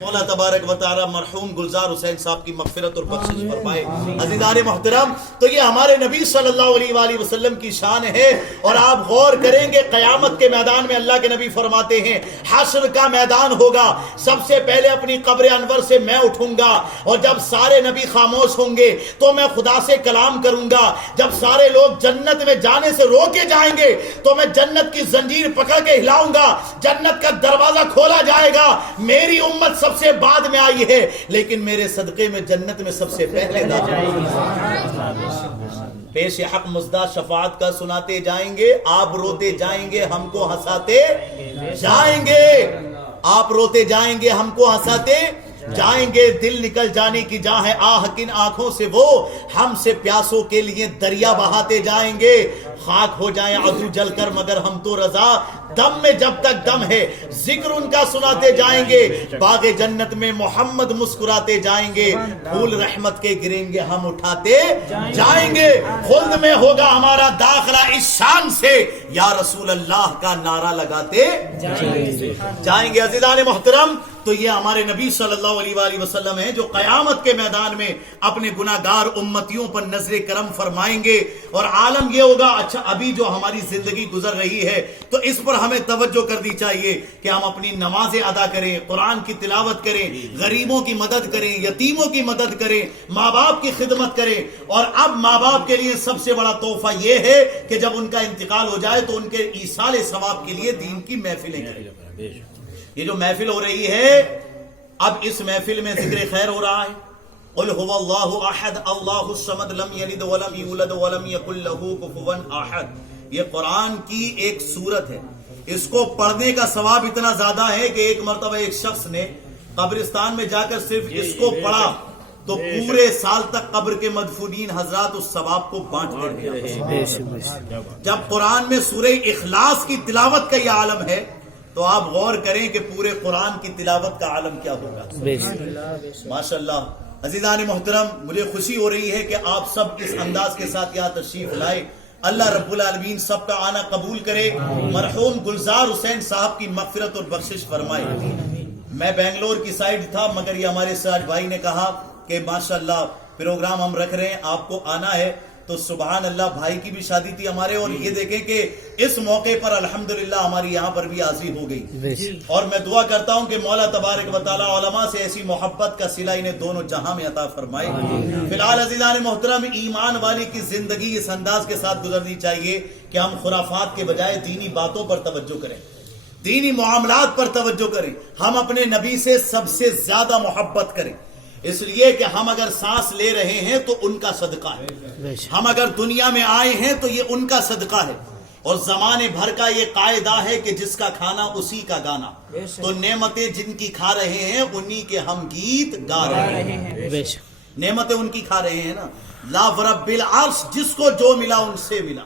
مولا تبارک و تعالی مرحوم گلزار حسین صاحب کی مغفرت اور بخشش فرمائے۔ عزیزان محترم، تو یہ ہمارے نبی صلی اللہ علیہ وآلہ وسلم کی شان ہے، اور آپ غور کریں گے قیامت کے میدان میں اللہ کے نبی فرماتے ہیں حشر کا میدان ہوگا، سب سے پہلے اپنی قبر انور سے میں اٹھوں گا، اور جب سارے نبی خاموش ہوں گے تو میں خدا سے کلام کروں گا، جب سارے لوگ جنت میں جانے سے روکے جائیں گے تو میں جنت کی زنجیر پکڑ کے ہلاؤں گا، جنت کا دروازہ کھولا جائے گا۔ میری امت سب سے بعد میں آئی ہے لیکن میرے صدقے میں جنت میں سب سے پہلے داخل پیش حق مزدہ شفاعت کا سناتے جائیں گے، آپ روتے جائیں گے ہم کو ہنساتے جائیں گے، آپ روتے جائیں گے ہم کو ہنساتے جائیں گے، دل نکل جانے کی جہاں ہے آہ کن آنکھوں سے وہ ہم سے پیاسوں کے لیے دریا بہاتے جائیں گے، خاک ہو جائیں عدو جل کر مگر ہم تو رضا، دم میں جب تک دم ہے ذکر ان کا سناتے جائیں گے، باغ جنت میں محمد مسکراتے جائیں گے، پھول رحمت کے گریں گے ہم اٹھاتے جائیں گے، خلد میں ہوگا ہمارا داخلہ اس شان سے یا رسول اللہ کا نعرہ لگاتے جائیں گے۔ عزیزان محترم، تو یہ ہمارے نبی صلی اللہ علیہ وآلہ وسلم ہیں جو قیامت کے میدان میں اپنے گناہگار امتیوں پر نظر کرم فرمائیں گے، اور عالم یہ ہوگا اچھا ابھی جو ہماری زندگی گزر رہی ہے تو اس پر ہمیں توجہ کرنی چاہیے کہ ہم اپنی نمازیں ادا کریں، قرآن کی تلاوت کریں، غریبوں کی مدد کریں، یتیموں کی مدد کریں، ماں باپ کی خدمت کریں، اور اب ماں باپ کے لیے سب سے بڑا تحفہ یہ ہے کہ جب ان کا انتقال ہو جائے تو ان کے ایصال ثواب کے لیے دین کی محفلیں کریں۔ یہ جو محفل ہو رہی ہے، اب اس محفل میں ذکر خیر ہو رہا ہے، قل هو اللہ احد اللہ الصمد لم یلد ولم یولد ولم یکن له کفوا احد۔ یہ قرآن کی ایک سورت ہے، اس کو پڑھنے کا ثواب اتنا زیادہ ہے کہ ایک مرتبہ ایک شخص نے قبرستان میں جا کر صرف اس کو پڑھا تو پورے سال تک قبر کے مدفونین حضرات اس ثواب کو بانٹتے رہے۔ جب قرآن میں سورہ اخلاص کی تلاوت کا یہ عالم ہے تو آپ غور کریں کہ پورے قرآن کی تلاوت کا عالم کیا ہوگا۔ ماشاءاللہ عزیزان محترم، مجھے خوشی ہو رہی ہے کہ آپ سب اس انداز کے ساتھ یہاں تشریف لائے، اللہ رب العالمین سب کا آنا قبول کرے، مرحوم گلزار حسین صاحب کی مغفرت اور بخشش فرمائے۔ میں بنگلور کی سائیڈ تھا مگر یہ ہمارے سراج بھائی نے کہا کہ ماشاءاللہ پروگرام ہم رکھ رہے ہیں، آپ کو آنا ہے، تو سبحان اللہ بھائی کی بھی شادی تھی ہمارے، اور یہ دیکھیں کہ اس موقع پر الحمدللہ ہماری یہاں پر بھی حاضری ہو گئی، اور میں دعا کرتا ہوں کہ مولا تبارک و تعالی علماء سے ایسی محبت کا صلہ انہیں دونوں جہاں میں عطا فرمائے۔ فی الحال عزیزان محترم، ایمان والی کی زندگی اس انداز کے ساتھ گزرنی چاہیے کہ ہم خرافات کے بجائے دینی باتوں پر توجہ کریں، دینی معاملات پر توجہ کریں، ہم اپنے نبی سے سب سے زیادہ محبت کریں، اس لیے کہ ہم اگر سانس لے رہے ہیں تو ان کا صدقہ ہے، ہم اگر دنیا میں آئے ہیں تو یہ ان کا صدقہ ہے، اور زمانے بھر کا یہ قاعدہ ہے کہ جس کا کھانا اسی کا گانا، تو نعمتیں جن کی کھا رہے ہیں انہی کے ہم گیت گا رہے ہیں، نعمتیں ان کی کھا رہے ہیں نا۔ لا ورب العرش، جس کو جو ملا ان سے ملا،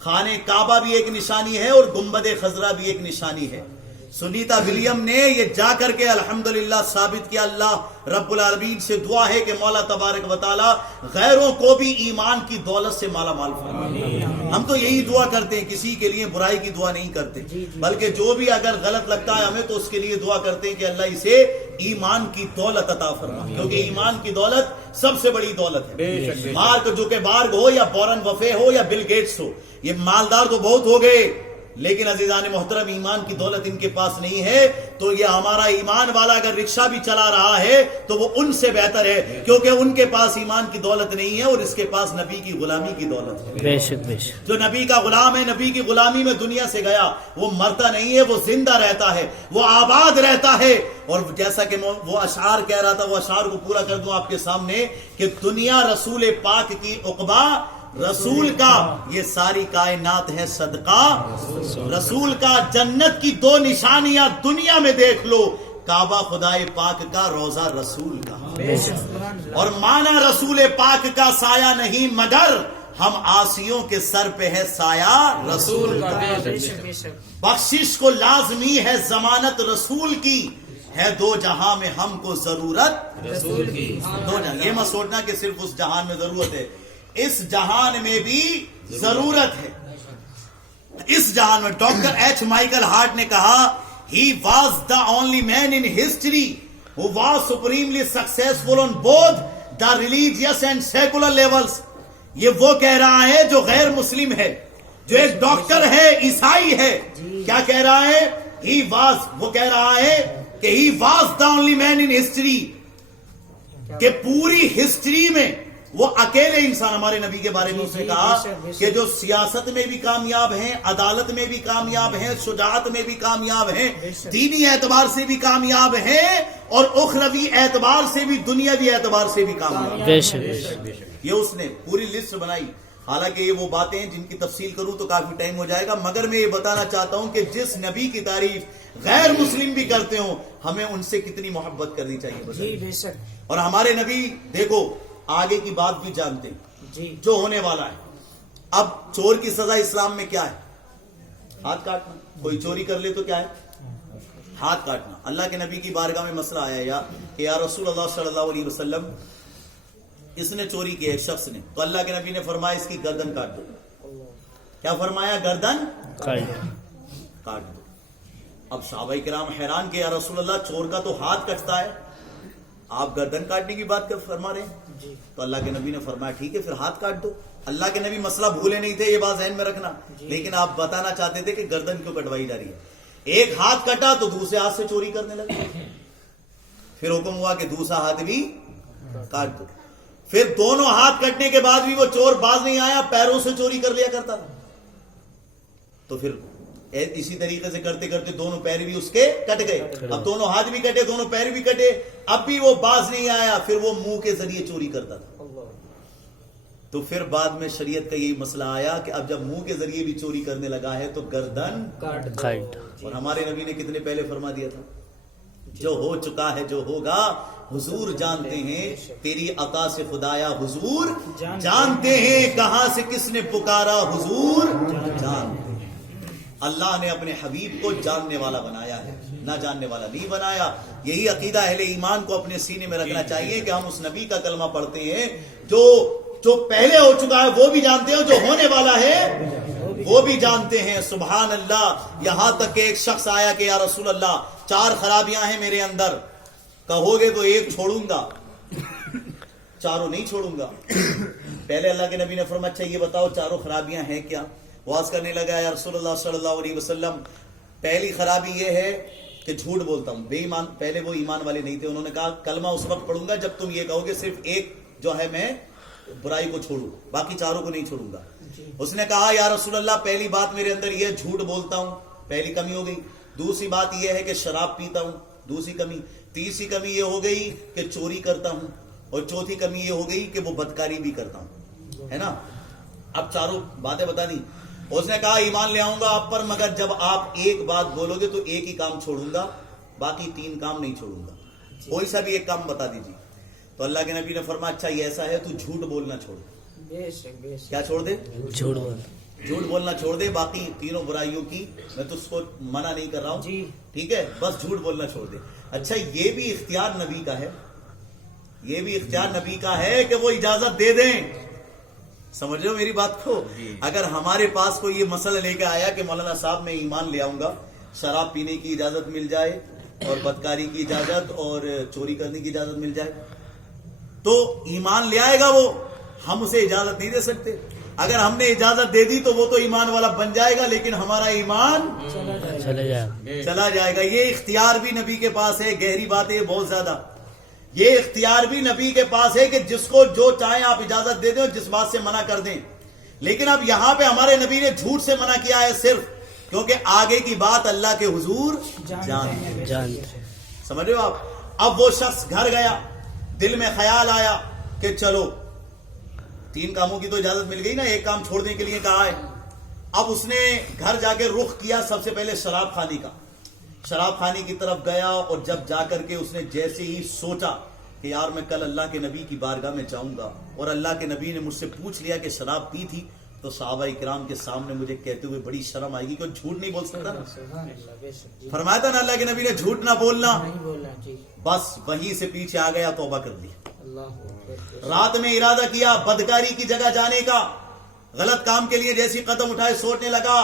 خانہ کعبہ بھی ایک نشانی ہے اور گنبد خضرا بھی ایک نشانی ہے۔ سنیتا ولیم نے یہ جا کر کے الحمدللہ ثابت کیا، اللہ رب العالمین سے دعا ہے کہ مولا تبارک و تعالی غیروں کو بھی ایمان کی دولت سے مالا مال فرمائے۔ ہم تو یہی دعا کرتے ہیں، کسی کے لیے برائی کی دعا نہیں کرتے، بلکہ جو بھی اگر غلط لگتا ہے ہمیں تو اس کے لیے دعا کرتے ہیں کہ اللہ اسے ایمان کی دولت عطا فرمائے، کیونکہ ایمان کی دولت سب سے بڑی دولت ہے۔ مارک زکربرگ ہو یا وارن بفیٹ ہو یا بل گیٹس ہو، یہ مالدار تو بہت ہو گئے لیکن عزیزان محترم ایمان کی دولت ان کے پاس نہیں ہے، تو یہ ہمارا ایمان والا اگر رکشہ بھی چلا رہا ہے تو وہ ان سے بہتر ہے، کیونکہ ان کے پاس ایمان کی دولت نہیں ہے اور اس کے پاس نبی کی غلامی کی دولت ہے۔ بے شک بے شک، جو نبی کا غلام ہے، نبی کی غلامی میں دنیا سے گیا، وہ مرتا نہیں ہے، وہ زندہ رہتا ہے، وہ آباد رہتا ہے۔ اور جیسا کہ وہ اشعار کہہ رہا تھا، وہ اشعار کو پورا کر دوں آپ کے سامنے کہ دنیا رسول پاک کی عقبہ رسول کا، یہ ساری کائنات ہے صدقہ رسول کا، جنت کی دو نشانیاں دنیا میں دیکھ لو، کعبہ خدائے پاک کا، روضہ رسول کا، اور مانا رسول پاک کا سایہ نہیں مگر ہم عاصیوں کے سر پہ ہے سایہ رسول کا، بخشش کو لازمی ہے ضمانت رسول کی، ہے دو جہاں میں ہم کو ضرورت رسول کی، دو جہاں، یہ مت سوچنا کہ صرف اس جہان میں ضرورت ہے، اس جہان میں بھی ضرورت ہے، اس جہان میں۔ ڈاکٹر ایچ مائیکل ہارٹ نے کہا، he was the only man in history who was supremely successful on both the religious and secular levels. یہ وہ کہہ رہا ہے جو غیر مسلم ہے, جو ایک ڈاکٹر ہے, عیسائی ہے. کیا کہہ رہا ہے؟ وہ کہہ رہا ہے کہ he was the only man in history, کہ پوری ہسٹری میں وہ اکیلے انسان. ہمارے نبی کے بارے میں اس نے کہا کہ جو سیاست میں بھی کامیاب ہیں, عدالت میں بھی کامیاب ہیں, شجاعت میں بھی کامیاب ہیں, دینی اعتبار سے بھی کامیاب ہیں, اور اخروی اعتبار سے بھی, دنیاوی اعتبار سے بھی کامیاب ہیں. یہ اس نے پوری لسٹ بنائی. حالانکہ یہ وہ باتیں ہیں جن کی تفصیل کروں تو کافی ٹائم ہو جائے گا, مگر میں یہ بتانا چاہتا ہوں کہ جس نبی کی تعریف غیر مسلم بھی کرتے ہوں, ہمیں ان سے کتنی محبت کرنی چاہیے. اور ہمارے نبی دیکھو آگے کی بات بھی جانتے ہیں جو ہونے والا ہے. اب چور کی سزا اسلام میں کیا ہے؟ ہاتھ کاٹنا. کوئی چوری کر لے تو کیا ہے؟ ہاتھ کاٹنا. اللہ کے نبی کی بارگاہ میں مسئلہ آیا کہ یا رسول اللہ صلی اللہ علیہ وسلم, اس نے چوری کی, ایک شخص نے, تو اللہ کے نبی نے فرمایا اس کی گردن کاٹ دو. کیا فرمایا؟ گردن کاٹ دو. اب صحابہ کرام حیران کہ یا رسول اللہ چور کا تو ہاتھ کٹتا ہے, آپ گردن کاٹنے کی بات فرما رہے ہیں. تو اللہ کے نبی نے فرمایا ٹھیک ہے پھر ہاتھ کاٹ دو. اللہ کے نبی مسئلہ بھولے نہیں تھے, یہ بات ذہن میں رکھنا, لیکن آپ بتانا چاہتے تھے کہ گردن کیوں کٹوائی جا رہی ہے. ایک ہاتھ کٹا تو دوسرے ہاتھ سے چوری کرنے لگے. پھر حکم ہوا کہ دوسرا ہاتھ بھی کاٹ دو. پھر دونوں ہاتھ کٹنے کے بعد بھی وہ چور باز نہیں آیا, پیروں سے چوری کر لیا کرتا تھا. تو پھر اسی طریقے سے کرتے کرتے دونوں پیر بھی اس کے کٹ گئے. اب دونوں ہاتھ بھی کٹے, دونوں پیر بھی کٹے, اب بھی وہ باز نہیں آیا. پھر وہ منہ کے ذریعے چوری کرتا تھا. تو پھر بعد میں شریعت کا یہی مسئلہ آیا کہ اب جب منہ کے ذریعے بھی چوری کرنے لگا ہے تو گردن کاٹ. اور ہمارے نبی نے کتنے پہلے فرما دیا تھا, جو ہو چکا ہے جو ہوگا حضور جانتے ہیں, تیری عطا سے خدایا حضور جانتے ہیں, کہاں سے کس نے پکارا حضور جانتے ہیں. اللہ نے اپنے حبیب کو جاننے والا بنایا ہے, نہ جاننے والا نہیں بنایا. یہی عقیدہ اہل ایمان کو اپنے سینے میں رکھنا چاہیے کہ ہم اس نبی کا کلمہ پڑھتے ہیں جو پہلے ہو چکا ہے وہ بھی جانتے ہیں, جو ہونے والا ہے وہ بھی جانتے ہیں. سبحان اللہ. یہاں تک کہ ایک شخص آیا کہ یا رسول اللہ 4 خرابیاں ہیں میرے اندر, کہو گے تو ایک چھوڑوں گا, چاروں نہیں چھوڑوں گا. پہلے اللہ کے نبی نے فرمایا اچھا یہ بتاؤ چاروں خرابیاں ہیں کیا؟ واز کرنے لگا یا رسول اللہ صلی اللہ علیہ وسلم, پہلی خرابی یہ ہے کہ جھوٹ بولتا ہوں. بے ایمان, پہلے وہ ایمان والے نہیں تھے, انہوں نے کہا کلمہ اس وقت پڑھوں گا جب تم یہ کہو گے صرف ایک جو ہے میں برائی کو چھوڑوں, باقی چاروں کو نہیں چھوڑوں گا. اس نے کہا یا رسول اللہ پہلی بات میرے اندر یہ جھوٹ بولتا ہوں, پہلی کمی ہو گئی. دوسری بات یہ ہے کہ شراب پیتا ہوں, دوسری کمی. تیسری کمی یہ ہو گئی کہ چوری کرتا ہوں, اور چوتھی کمی یہ ہو گئی کہ وہ بدکاری بھی کرتا ہوں, ہے نا. اب چاروں باتیں بتا دی. اس نے کہا ایمان لے آؤں گا آپ پر, مگر جب آپ ایک بات بولو گے تو ایک ہی کام چھوڑوں گا, باقی 3 کام نہیں چھوڑوں گا, کوئی سا بھی ایک کام بتا دیجیے. تو اللہ کے نبی نے فرمایا اچھا یہ ایسا ہے تو جھوٹ بولنا چھوڑ دے. کیا چھوڑ دے؟ جھوٹ بولنا چھوڑ دے. باقی تینوں برائیوں کی میں تو اس کو منع نہیں کر رہا ہوں, ٹھیک ہے, بس جھوٹ بولنا چھوڑ دے. اچھا یہ بھی اختیار نبی کا ہے, یہ بھی اختیار نبی کا ہے کہ وہ اجازت دے دیں. سمجھ رہے ہو میری بات کو؟ اگر ہمارے پاس کوئی یہ مسئلہ لے کے آیا کہ مولانا صاحب میں ایمان لے آؤں گا, شراب پینے کی اجازت مل جائے اور بدکاری کی اجازت اور چوری کرنے کی اجازت مل جائے, تو ایمان لے آئے گا وہ, ہم اسے اجازت نہیں دے سکتے. اگر ہم نے اجازت دے دی تو وہ تو ایمان والا بن جائے گا, لیکن ہمارا ایمان چلا جائے گا. یہ اختیار بھی نبی کے پاس ہے. گہری بات ہے بہت زیادہ. یہ اختیار بھی نبی کے پاس ہے کہ جس کو جو چاہیں آپ اجازت دے دیں اور جس بات سے منع کر دیں. لیکن اب یہاں پہ ہمارے نبی نے جھوٹ سے منع کیا ہے صرف کیونکہ آگے کی بات اللہ کے حضور جانتے. سمجھ رہے ہو آپ؟ اب وہ شخص گھر گیا, دل میں خیال آیا کہ چلو 3 کاموں کی تو اجازت مل گئی نا, ایک کام چھوڑنے کے لیے کہا ہے. اب اس نے گھر جا کے رخ کیا سب سے پہلے شراب خانے کا. شراب خانے کی طرف گیا, اور جب جا کر کے اس نے جیسے ہی سوچا کہ یار میں کل اللہ کے نبی کی بارگاہ میں جاؤں گا اور اللہ کے نبی نے مجھ سے پوچھ لیا کہ شراب پی تھی, تو صحابہ کرام کے سامنے مجھے کہتے ہوئے بڑی شرم آئے گی کہ جھوٹ نہیں بول سکتا نا. فرمایا تھا نا اللہ کے نبی نے جھوٹ نہ بولنا. بس وہیں سے پیچھے آ گیا, توبہ کر لی. رات میں ارادہ کیا بدکاری کی جگہ جانے کا, غلط کام کے لیے جیسی قدم اٹھائے سوچنے لگا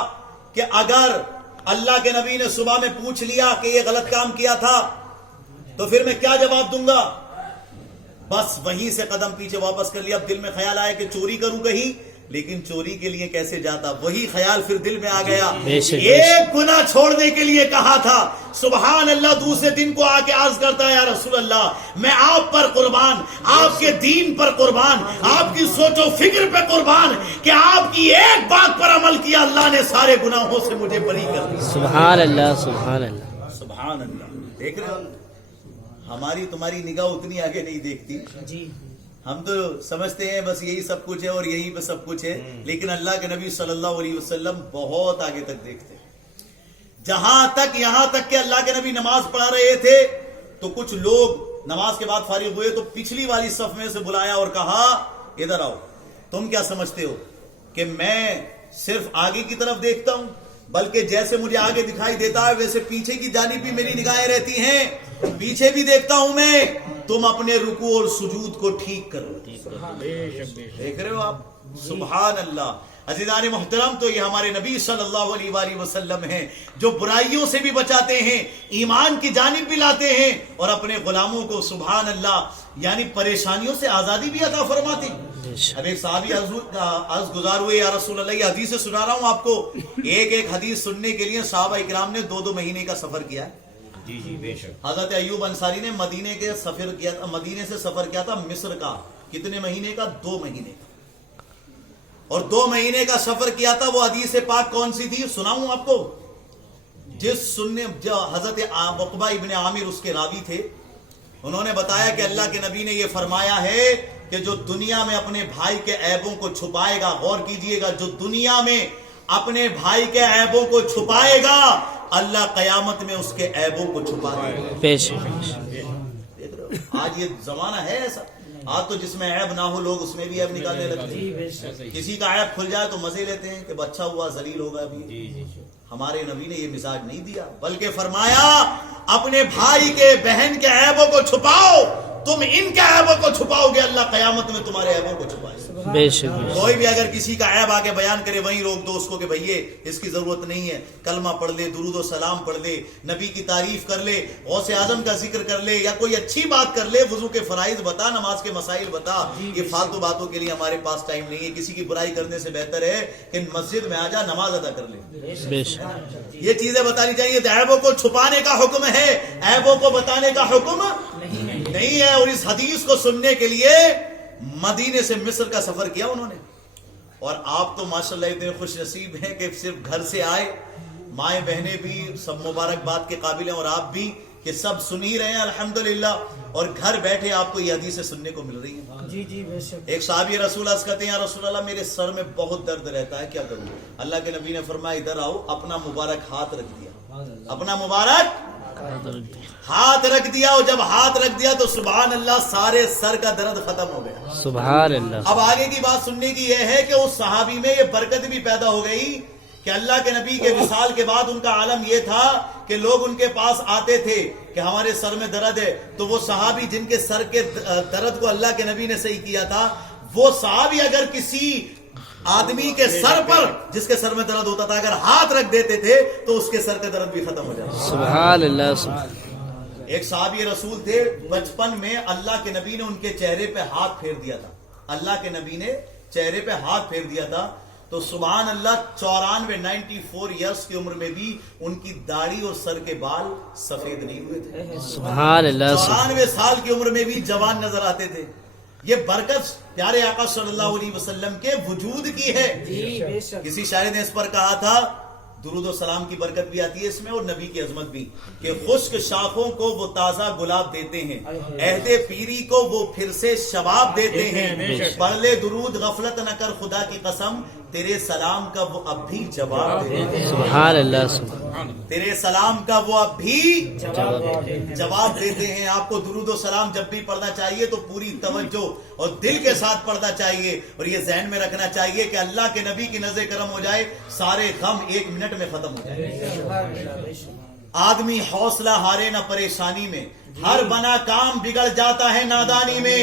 کہ اگر اللہ کے نبی نے صبح میں پوچھ لیا کہ یہ غلط کام کیا تھا تو پھر میں کیا جواب دوں گا؟ بس وہیں سے قدم پیچھے واپس کر لیا. اب دل میں خیال آیا کہ چوری کروں کہیں، لیکن چوری کے لیے کیسے جاتا؟ وہی خیال پھر دل میں آ گیا. ایک گناہ چھوڑنے کے لیے کہا تھا، سبحان اللہ. دوسرے دن کو آ کے عرض کرتا ہے، یا رسول اللہ میں آپ پر قربان، آپ کے دین پر قربان، آپ کی سوچ و فکر پہ قربان کہ آپ کی ایک بات پر عمل کیا، اللہ نے سارے گناہوں سے مجھے بری کر دیا. سبحان اللہ، سبحان اللہ، سبحان اللہ. دیکھ رہے ہو، ہماری تمہاری نگاہ اتنی آگے نہیں دیکھتی. ہم تو سمجھتے ہیں بس یہی سب کچھ ہے اور یہی پہ سب کچھ ہے، لیکن اللہ کے نبی صلی اللہ علیہ وسلم بہت آگے تک دیکھتے ہیں. یہاں تک کہ اللہ کے نبی نماز پڑھا رہے تھے تو کچھ لوگ نماز کے بعد فارغ ہوئے تو پچھلی والی صف میں سے بلایا اور کہا، ادھر آؤ. تم کیا سمجھتے ہو کہ میں صرف آگے کی طرف دیکھتا ہوں؟ بلکہ جیسے مجھے آگے دکھائی دیتا ہے ویسے پیچھے کی جانب بھی میری نگاہیں رہتی ہیں، پیچھے بھی دیکھتا ہوں میں. تم اپنے رکوع اور سجود کو ٹھیک کرو. دیکھ رہے ہو آپ؟ سبحان اللہ. عزیزان محترم، تو یہ ہمارے نبی صلی اللہ علیہ وآلہ وسلم ہیں جو برائیوں سے بھی بچاتے ہیں، ایمان کی جانب بھی لاتے ہیں، اور اپنے غلاموں کو سبحان اللہ یعنی پریشانیوں سے آزادی بھی عطا فرماتے ہیں. اب ایک صحابی عرض گزار ہوئے، یا رسول اللہ، یہ حدیث سنا رہا ہوں آپ کو. ایک حدیث سننے کے لیے صحابہ اکرام نے 2 مہینے کا سفر کیا ہے. جی بے شک. حضرت ایوب انصاری نے مدینے سے سفر کیا تھا مصر کا. کتنے مہینے کا؟ 2 مہینے کا. اور 2 مہینے کا سفر کیا تھا. وہ حدیث پاک کون سی تھی سناؤں آپ کو؟ جو حضرت عقبہ ابن عامر اس کے راوی تھے، انہوں نے بتایا کہ اللہ کے نبی نے یہ فرمایا ہے کہ جو دنیا میں اپنے بھائی کے عیبوں کو چھپائے گا، غور کیجئے گا، جو دنیا میں اپنے بھائی کے عیبوں کو چھپائے گا، اللہ قیامت میں اس کے عیبوں کو چھپا دے گا. آج یہ زمانہ ہے ایسا. آج تو جس میں عیب نہ ہو لوگ اس میں بھی عیب نکالنے لگتے ہیں. کسی کا عیب کھل جائے تو مزے لیتے ہیں کہ بچہ ہوا ذلیل ہوگا. ابھی ہمارے نبی نے یہ مزاج نہیں دیا، بلکہ فرمایا اپنے بھائی کے بہن کے عیبوں کو چھپاؤ. تم ان کے عیبوں کو چھپاؤ گے، اللہ قیامت میں تمہارے عیبوں کو چھپائے. کوئی بھی اگر کسی کا عیب آگے بیان کرے وہیں روک دو اس کو کہ بھئیے اس کی ضرورت نہیں ہے. کلمہ پڑھ لے، درود و سلام پڑھ لے، نبی کی تعریف کر لے، غوث اعظم کا ذکر کر لے، یا کوئی اچھی بات کر لے، وضو کے فرائض بتا، نماز کے مسائل بتا. یہ فالتو باتوں کے لیے ہمارے پاس ٹائم نہیں ہے. کسی کی برائی کرنے سے بہتر ہے کہ مسجد میں آ جا، نماز ادا کر لے. یہ چیزیں بتانی چاہیے. عیبوں کو چھپانے کا حکم ہے، عیبوں کو بتانے کا حکم نہیں ہے. اور اس حدیث کو سننے کے لیے مدینے سے مصر کا سفر کیا انہوں نے. اور آپ تو ماشاءاللہ اتنے خوش نصیب ہیں کہ صرف گھر سے آئے. مائیں بہنیں بھی سب مبارکباد کے قابل ہیں، اور آپ بھی کہ سب سن ہی رہے ہیں الحمدللہ، اور گھر بیٹھے آپ کو یہ حدیثیں سننے کو مل رہی ہیں. جی بے شک. ایک صحابی رسول اللہ کہتے ہیں، یا رسول اللہ میرے سر میں بہت درد رہتا ہے، کیا کروں؟ اللہ کے نبی نے فرمایا ادھر آؤ. اپنا مبارک ہاتھ رکھ دیا، اپنا مبارک ہاتھ رکھ دیا. اور جب ہاتھ رکھ دیا تو سبحان اللہ سارے سر کا درد ختم ہو گیا. سبحان اللہ. اب آگے کی بات سننے کی یہ ہے کہ اس صحابی میں یہ برکت بھی پیدا ہو گئی کہ اللہ کے نبی کے وصال کے بعد ان کا عالم یہ تھا کہ لوگ ان کے پاس آتے تھے کہ ہمارے سر میں درد ہے. تو وہ صحابی جن کے سر کے درد کو اللہ کے نبی نے صحیح کیا تھا، وہ صحابی اگر کسی آدمی کے سر پر جس کے سر میں درد ہوتا تھا اگر ہاتھ رکھ دیتے تھے تو اس کے سر کا درد بھی ختم ہو جاتا. سبحان اللہ. ایک صحابی رسول تھے، بچپن میں اللہ کے نبی نے ان کے چہرے پہ ہاتھ پھیر دیا تھا. اللہ کے نبی نے چہرے پہ ہاتھ پھیر دیا تھا تو سبحان اللہ 94 ایئرس کی عمر میں بھی ان کی داڑھی اور سر کے بال سفید نہیں ہوئے تھے. سبحان اللہ. 94 سال کی عمر میں بھی جوان نظر آتے تھے. یہ برکت پیارے آقا صلی اللہ علیہ وسلم کے وجود کی ہے. کسی شاعر نے اس پر کہا تھا، درود و سلام کی برکت بھی آتی ہے اس میں اور نبی کی عظمت بھی، کہ خشک شاخوں کو وہ تازہ گلاب دیتے ہیں، عہد پیری کو وہ پھر سے شباب دیتے ہیں. پڑھ لے درود غفلت نہ کر خدا کی قسم، تیرے سلام کا وہ اب بھی جواب دیتے ہیں. سبحان اللہ. تیرے سلام کا وہ اب بھی جواب دیتے ہیں. آپ کو درود و سلام جب بھی پڑھنا چاہیے تو پوری توجہ اور دل کے ساتھ پڑھنا چاہیے، اور یہ ذہن میں رکھنا چاہیے کہ اللہ کے نبی کی نظر کرم ہو جائے سارے غم 1 منٹ میں ختم ہو جائے. آدمی حوصلہ ہارے نہ پریشانی میں، ہر بنا کام بگڑ جاتا ہے نادانی میں.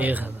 1000।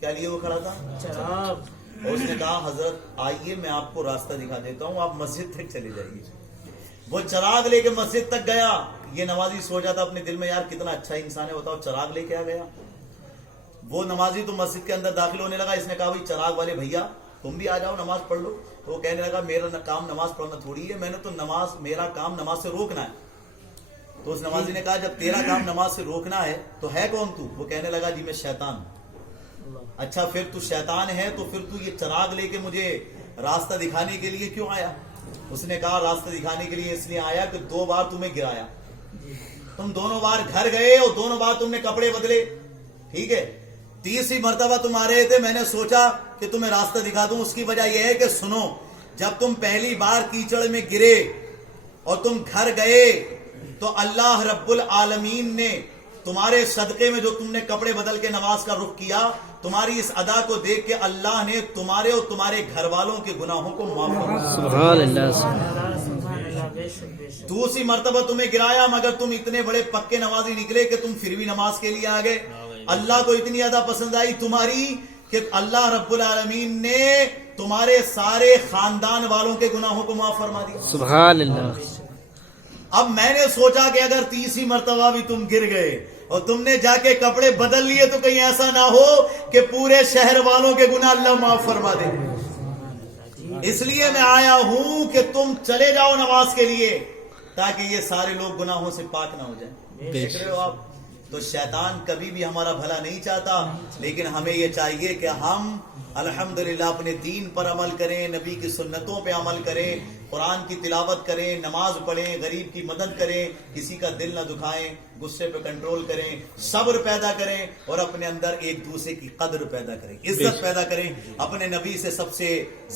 کیا لیے وہ کھڑا تھا؟ چراغ. اور اس نے کہا حضرت آئیے میں آپ کو راستہ دکھا دیتا ہوں, آپ مسجد تک چلے جائیے. وہ چراغ لے کے مسجد تک گیا. یہ نمازی سوچا تھا اپنے دل میں یار کتنا اچھا انسان ہے, بتاؤ چراغ لے کے آ گیا. وہ نمازی تو مسجد کے اندر داخل ہونے لگا. اس نے کہا بھائی چراغ والے بھیا تم بھی آ جاؤ نماز پڑھ لو. تو وہ کہنے لگا میرا کام نماز پڑھنا تھوڑی ہے, میں نے تو میرا کام نماز سے روکنا ہے. تو اس نمازی نے کہا جب تیرا کام نماز سے روکنا ہے تو ہے کون تو؟ وہ کہنے لگا جی میں شیطان ہوں. اچھا پھر تو شیطان ہے تو پھر تو یہ چراغ لے کے مجھے راستہ دکھانے کے لیے کیوں آیا؟ اس نے کہا راستہ دکھانے کے لیے اس لیے آیا کہ 2 بار تمہیں گرایا, تم دونوں بار گھر گئے اور دونوں بار تم نے کپڑے بدلے, ٹھیک ہے. تیسری مرتبہ تم آ رہے تھے, میں نے سوچا کہ تمہیں راستہ دکھا دوں. اس کی وجہ یہ ہے کہ سنو, جب تم پہلی بار کیچڑ میں گرے اور تم گھر گئے تو اللہ رب العالمین نے تمہارے صدقے میں جو تم نے کپڑے بدل کے نماز کا رخ کیا, تمہاری اس ادا کو دیکھ کے اللہ نے تمہارے اور تمہارے گھر والوں کے گناہوں کو معاف فرمایا. سبحان اللہ. دوسری مرتبہ تمہیں گرایا مگر تم اتنے بڑے پکے نمازی نکلے کہ تم پھر بھی نماز کے لیے آ گئے. اللہ کو اتنی ادا پسند آئی تمہاری کہ اللہ رب العالمین نے تمہارے سارے خاندان والوں کے گناہوں کو معاف فرما دیا. سبحان اللہ. اب میں نے سوچا کہ اگر تیسری مرتبہ بھی تم گر گئے اور تم نے جا کے کپڑے بدل لیے تو کہیں ایسا نہ ہو کہ پورے شہر والوں کے گناہ اللہ معاف فرما دے. اس لیے میں آیا ہوں کہ تم چلے جاؤ نماز کے لیے تاکہ یہ سارے لوگ گناہوں سے پاک نہ ہو جائیں. دیکھ رہے ہو آپ, تو شیطان کبھی بھی ہمارا بھلا نہیں چاہتا, لیکن ہمیں یہ چاہیے کہ ہم الحمدللہ اپنے دین پر عمل کریں, نبی کی سنتوں پہ عمل کریں, قرآن کی تلاوت کریں, نماز پڑھیں, غریب کی مدد کریں, کسی کا دل نہ دکھائیں, غصے پہ کنٹرول کریں, صبر پیدا کریں اور اپنے اندر ایک دوسرے کی قدر پیدا کریں, عزت پیدا کریں, اپنے نبی سے سب سے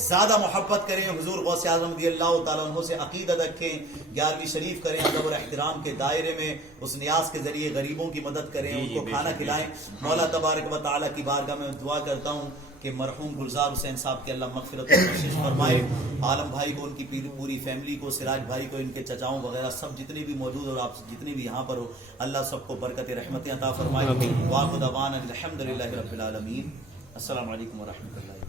زیادہ محبت کریں, حضور غوث اعظم رضی اللہ تعالیٰ عنہ سے عقیدت رکھیں, 11ویں شریف کریں, ادب اور احترام کے دائرے میں اس نیاز کے ذریعے غریبوں کی مدد کریں, ان کو کھانا کھلائیں. مولا تبارک و تعالیٰ کی بارگاہ میں دعا کرتا ہوں کہ مرحوم گلزار حسین صاحب کے اللہ مغفرت و بخشش فرمائے, عالم بھائی کو, ان کی پوری فیملی کو, سراج بھائی کو, ان کے چچاؤں وغیرہ سب جتنے بھی موجود اور آپ جتنے بھی یہاں پر ہو, اللہ سب کو برکت رحمتیں عطا فرمائے. واخر دعوانا الحمدللہ رب العالمین. السلام علیکم ورحمۃ اللہ.